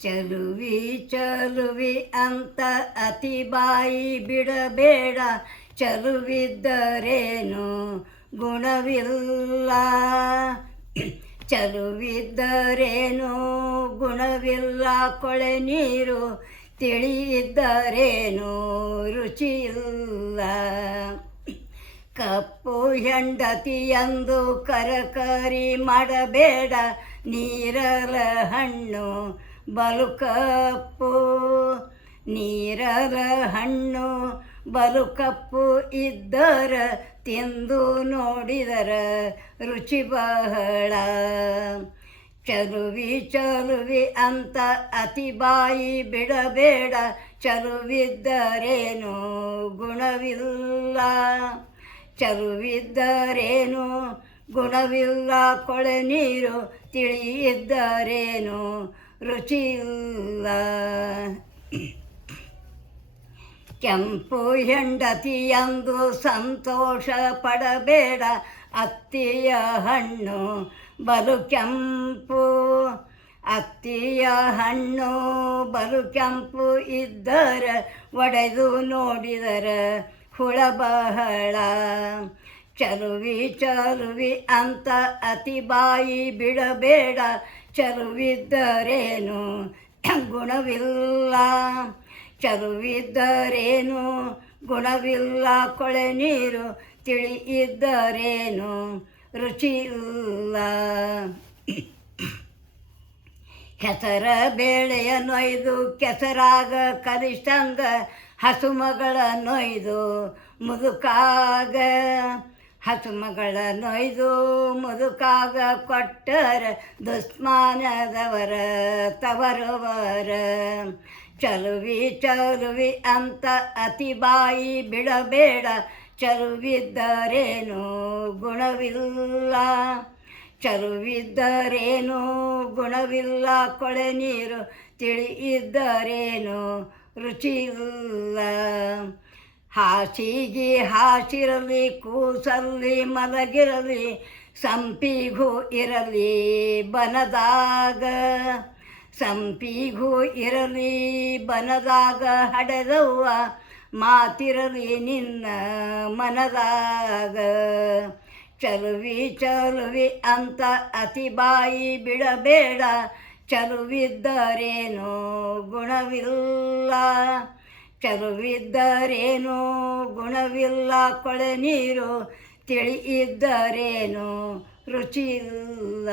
ಚಲುವಿ ಚಲುವಿ ಅಂತ ಅತಿ ಬಾಯಿ ಬಿಡಬೇಡ, ಚಲುವಿದ್ದರೇನು ಗುಣವಿಲ್ಲ. ಚಲುವಿದ್ದರೇನು ಗುಣವಿಲ್ಲ, ಕೊಳೆ ನೀರು ತಿಳಿಯಿದ್ದರೇನು ರುಚಿಯಿಲ್ಲ. ಕಪ್ಪು ಹೆಂಡತಿಯಂದು ಕರಕರಿ ಮಾಡಬೇಡ, ನೀರಲ ಹಣ್ಣು ಬಲು ಕಪ್ಪು. ನೀರಲ ಹಣ್ಣು ಬಲು ಕಪ್ಪು ಇದ್ದರ ತಿಂದು ನೋಡಿದರ ರುಚಿ ಬಹಳ. ಚಲುವಿ ಚಲುವಿ ಅಂತ ಅತಿ ಬಾಯಿ ಬಿಡಬೇಡ, ಚಲುವಿದ್ದರೇನು ಗುಣವಿಲ್ಲ. ಚಲುವಿದ್ದರೇನು ಗುಣವಿಲ್ಲ, ಕೊಳೆ ನೀರು ತಿಳಿಯಿದ್ದರೇನು ರುಚಿಯಿಲ್ಲ. ಕೆಂಪು ಹೆಂಡತಿಯಂದು ಸಂತೋಷ ಪಡಬೇಡ, ಅತ್ತಿಯ ಹಣ್ಣು ಬಲು ಕೆಂಪು. ಅತ್ತಿಯ ಹಣ್ಣು ಬಲು ಕೆಂಪು ಇದ್ದರ ಒಡೆದು ನೋಡಿದರ ಹುಳ ಬಹಳ. ಚಲುವಿ ಚಲುವಿ ಅಂತ ಅತಿ ಬಾಯಿ ಬಿಡಬೇಡ, ಚಲುವಿದ್ದರೇನು ಗುಣವಿಲ್ಲ. ಚಲುವಿದ್ದರೇನು ಗುಣವಿಲ್ಲ, ಕೊಳೆ ನೀರು ತಿಳಿಯಿದ್ದರೇನು ರುಚಿಯಿಲ್ಲ. ಕೆಸರ ಬೇಳೆಯ ನೊಯ್ದು ಕೆಸರಾಗ ಕಲಿಸಂಗ, ಹಸುಮಗಳ ನೊಯ್ದು ಮುದುಕಾಗ. ಹಸುಮಗಳ ನೊಯ್ದು ಮುದುಕಾಗ ಕೊಟ್ಟರ ದುಸ್ಮಾನದವರ ತವರವರ. ಚಲುವಿ ಚಲುವಿ ಅಂತ ಅತಿ ಬಾಯಿ ಬಿಡಬೇಡ, ಚಲುವಿದ್ದರೇನು ಗುಣವಿಲ್ಲ. ಚಲುವಿದ್ದರೇನು ಗುಣವಿಲ್ಲ, ಕೊಳೆ ನೀರು ತಿಳಿಯಿದ್ದರೇನು ರುಚಿಯಿಲ್ಲ. ಹಾಸಿಗೆ ಹಾಸಿರಲಿ, ಕೂಸಲ್ಲಿ ಮಲಗಿರಲಿ, ಸಂಪಿಗೂ ಇರಲಿ ಬನದಾಗ. ಸಂಪಿಗೂ ಇರಲಿ ಬನದಾಗ, ಹಡೆದವ್ವ ಮಾತಿರಲಿ ನಿನ್ನ ಮನದಾಗ. ಚಲುವಿ ಚಲುವಿ ಅಂತ ಅತಿ ಬಾಯಿ ಬಿಡಬೇಡ, ಚಲುವಿದ್ದರೇನು ಗುಣವಿಲ್ಲ. ಚಲುವಿದ್ದರೇನು ಗುಣವಿಲ್ಲ, ಕೊಳೆ ನೀರು ತಿಳಿಯಿದ್ದರೇನು ರುಚಿಯಿಲ್ಲ.